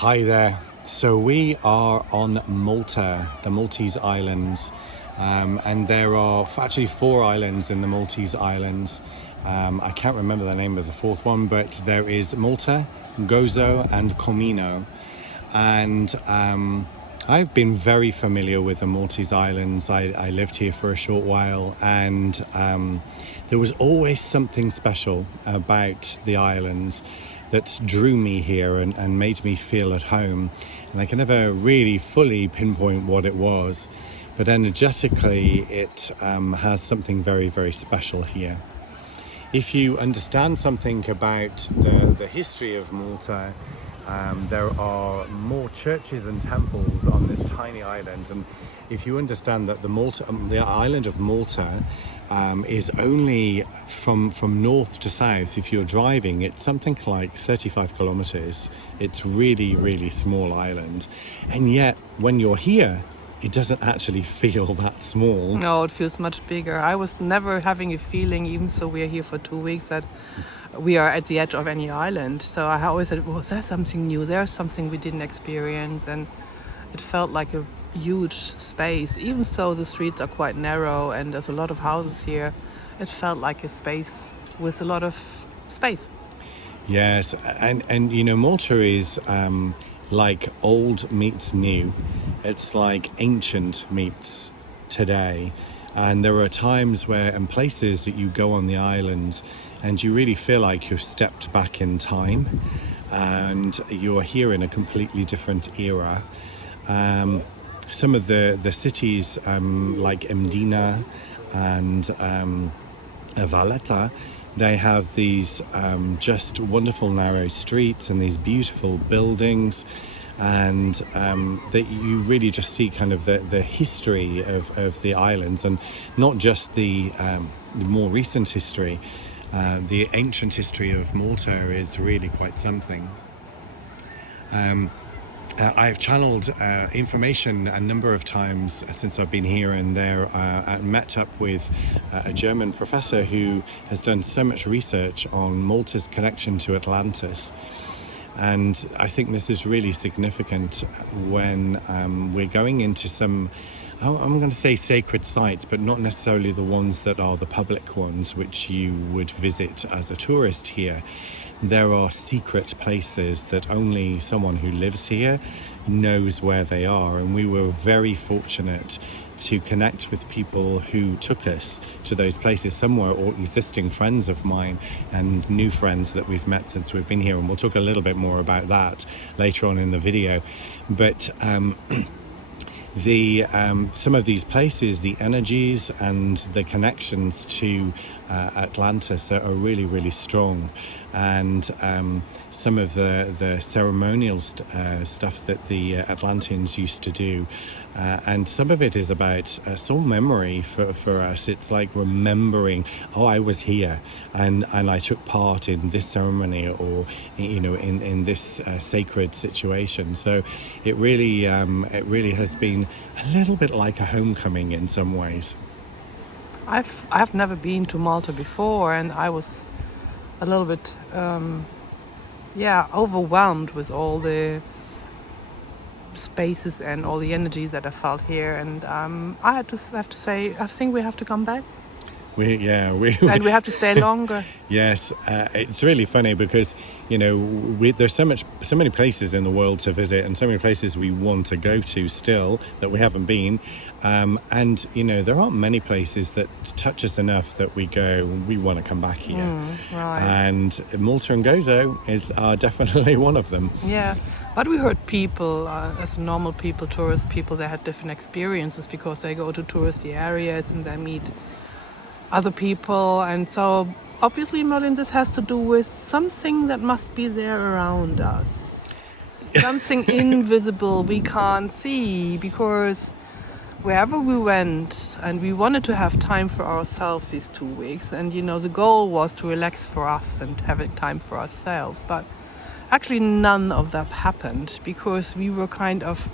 Hi there. So we are on Malta, the Maltese Islands, and there are actually 4 islands in the Maltese Islands. I can't remember the name of the fourth one, but there is Malta, Gozo, and Comino. And I've been very familiar with the Maltese Islands. I lived here for a short while, and there was always something special about the islands that drew me here and made me feel at home. And I can never really fully pinpoint what it was, but energetically it has something very, very special here. If you understand something about the history of Malta, there are more churches and temples on this tiny island, and if you understand that the island of Malta is only from north to south, if you're driving, it's something like 35 kilometers. It's really, really small island, and yet when you're here, it doesn't actually feel that small. No, it feels much bigger. I was never having a feeling, even so we're here for 2 weeks, that we are at the edge of any island. So I always said, was there something new? There's something we didn't experience. And it felt like a huge space. Even so the streets are quite narrow and there's a lot of houses here, it felt like a space with a lot of space. Yes, and you know, Malta is like old meets new. It's like ancient meets today. And there are times where, and places that you go on the islands, and you really feel like you've stepped back in time, and you're here in a completely different era. Some of the cities, like Mdina and Valletta, they have these just wonderful narrow streets and these beautiful buildings, and that you really just see kind of the history of the islands, and not just the more recent history. The ancient history of Malta is really quite something. I've channeled information a number of times since I've been here and there, and met up with a German professor who has done so much research on Malta's connection to Atlantis. And I think this is really significant when we're going into some, I'm going to say sacred sites, but not necessarily the ones that are the public ones, which you would visit as a tourist here. There are secret places that only someone who lives here knows where they are, and we were very fortunate to connect with people who took us to those places. Some were all existing friends of mine and new friends that we've met since we've been here, and we'll talk a little bit more about that later on in the video. But some of these places, the energies and the connections to Atlantis are really, really strong. And some of the ceremonial stuff that the Atlanteans used to do, and some of it is about soul memory for us. It's like remembering, oh, I was here and I took part in this ceremony, or you know, in this sacred situation. So it really has been a little bit like a homecoming in some ways. I've never been to Malta before, and I was a little bit overwhelmed with all the spaces and all the energy that I felt here, and I have to say, I think we have to come back. And we have to stay longer. Yes, it's really funny because, you know, there's so many places in the world to visit, and so many places we want to go to still that we haven't been, and you know, there aren't many places that touch us enough that we want to come back here. Right. And Malta and Gozo are definitely one of them. Yeah, but we heard people, as normal people, tourist people, they had different experiences because they go to touristy areas and they meet other people, and so obviously, Merlin, this has to do with something that must be there around us, something invisible we can't see, because wherever we went, and we wanted to have time for ourselves these 2 weeks, and you know, the goal was to relax for us and having time for ourselves, but actually none of that happened, because we were kind of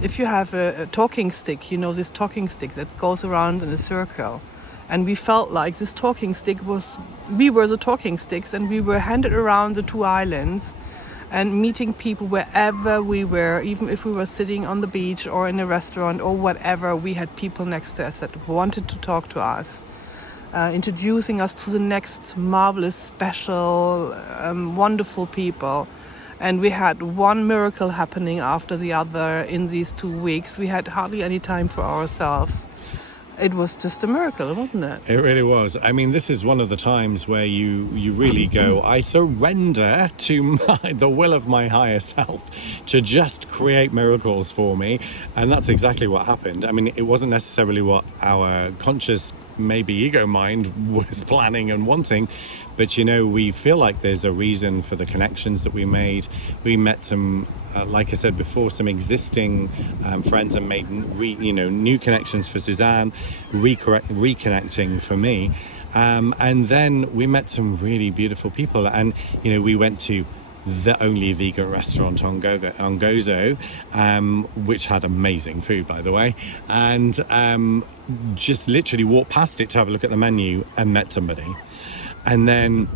if you have a talking stick, you know, this talking stick that goes around in a circle, and we felt like this talking stick we were the talking sticks, and we were handed around the 2 islands, and meeting people wherever we were, even if we were sitting on the beach or in a restaurant or whatever, we had people next to us that wanted to talk to us, introducing us to the next marvelous, special, wonderful people. And we had one miracle happening after the other in these 2 weeks. We had hardly any time for ourselves. It was just a miracle, wasn't it? It really was. I mean, this is one of the times where you really go, I surrender to the will of my higher self to just create miracles for me. And that's exactly what happened. I mean, it wasn't necessarily what our conscious, maybe ego mind was planning and wanting, but we feel like there's a reason for the connections that we made. We met some, like I said before, some existing friends, and made new connections for Susanne, reconnecting for me, and then we met some really beautiful people, and we went to the only vegan restaurant on Gozo, which had amazing food, by the way, and just literally walked past it to have a look at the menu and met somebody. And then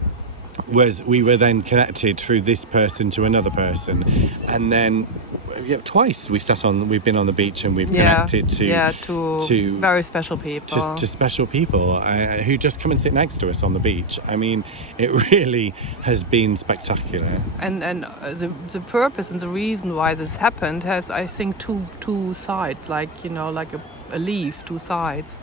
we were then connected through this person to another person, and then twice we've been on the beach, and we've connected to very special people, to special people who just come and sit next to us on the beach. I mean, it really has been spectacular. And the purpose and the reason why this happened has, I think, two sides, like a leaf, two sides.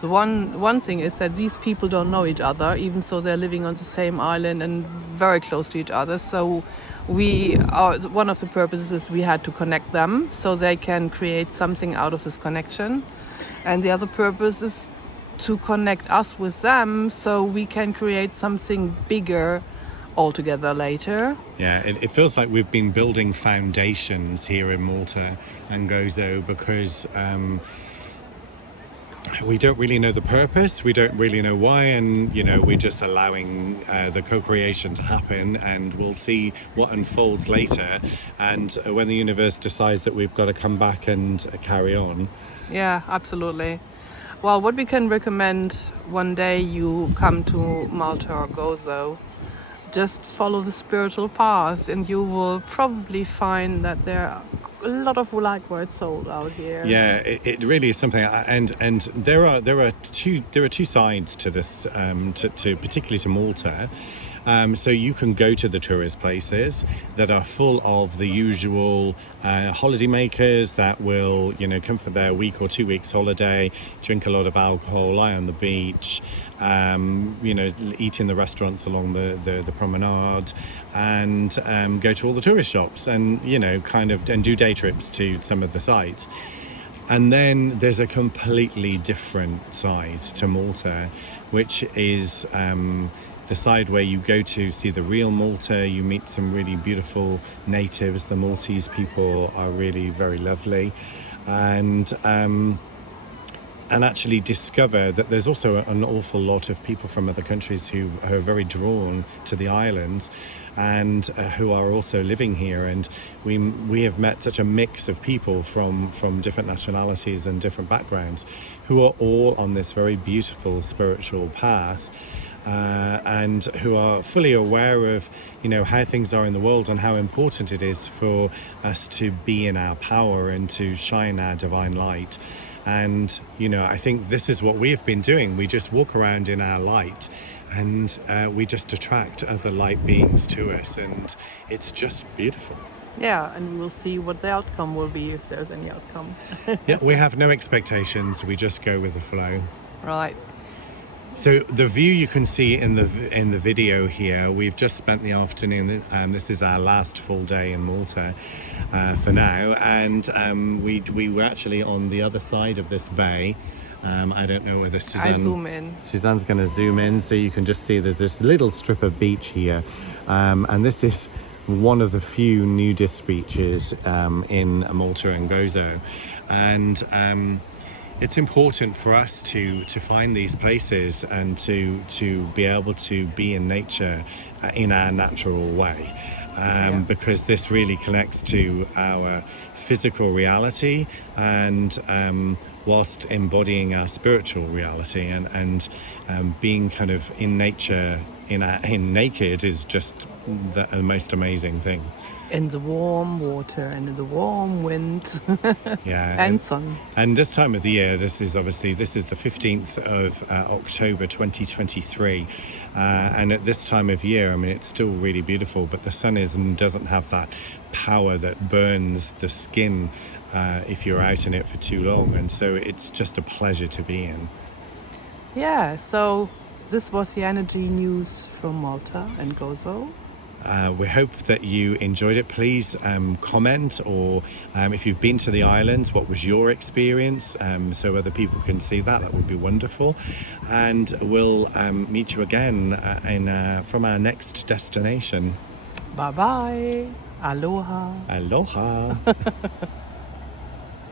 The one thing is that these people don't know each other, even though they're living on the same island and very close to each other. So one of the purposes is we had to connect them so they can create something out of this connection. And the other purpose is to connect us with them so we can create something bigger all together later. Yeah, it feels like we've been building foundations here in Malta and Gozo, because we don't really know the purpose, we don't really know why, and we're just allowing the co-creation to happen, and we'll see what unfolds later, and when the universe decides that we've got to come back and carry on. Yeah, absolutely. Well, what we can recommend, one day you come to Malta or Gozo, just follow the spiritual path, and you will probably find that there are a lot of light-white soul out here. Yeah, it really is something, and there are two sides to this, to particularly to Malta. So you can go to the tourist places that are full of the usual holiday makers that will, come for their week or 2 weeks holiday, drink a lot of alcohol, lie on the beach, eat in the restaurants along the promenade, and go to all the tourist shops, and and do day trips to some of the sites. And then there's a completely different side to Malta, which is the side where you go to see the real Malta. You meet some really beautiful natives. The Maltese people are really very lovely, and actually discover that there's also an awful lot of people from other countries who are very drawn to the islands, and who are also living here. And we have met such a mix of people from different nationalities and different backgrounds, who are all on this very beautiful spiritual path, and who are fully aware of how things are in the world, and how important it is for us to be in our power and to shine our divine light. And I think this is what we have been doing. We just walk around in our light, and we just attract other light beings to us, and it's just beautiful. Yeah, and we'll see what the outcome will be, if there's any outcome. Yeah, we have no expectations. We just go with the flow. Right. So the view you can see in the video here, we've just spent the afternoon, this is our last full day in Malta for now, and we were actually on the other side of this bay. I don't know whether I zoom in. Suzanne's going to zoom in, so you can just see there's this little strip of beach here, and this is one of the few nudist beaches in Malta and Gozo, and it's important for us to find these places and to be able to be in nature in our natural way, because this really connects to our physical reality, and whilst embodying our spiritual reality, and being kind of in nature in naked is just the most amazing thing. In the warm water and in the warm wind Yeah, and sun. And this time of the year, this is the 15th of October 2023, and at this time of year, I mean, it's still really beautiful, but the sun doesn't have that power that burns the skin if you're out in it for too long, and so it's just a pleasure to be in. Yeah, so this was the energy news from Malta and Gozo. We hope that you enjoyed it. Please comment, or if you've been to the islands, what was your experience, so other people can see that. That would be wonderful. And we'll meet you again from our next destination. Bye bye. Aloha. Aloha.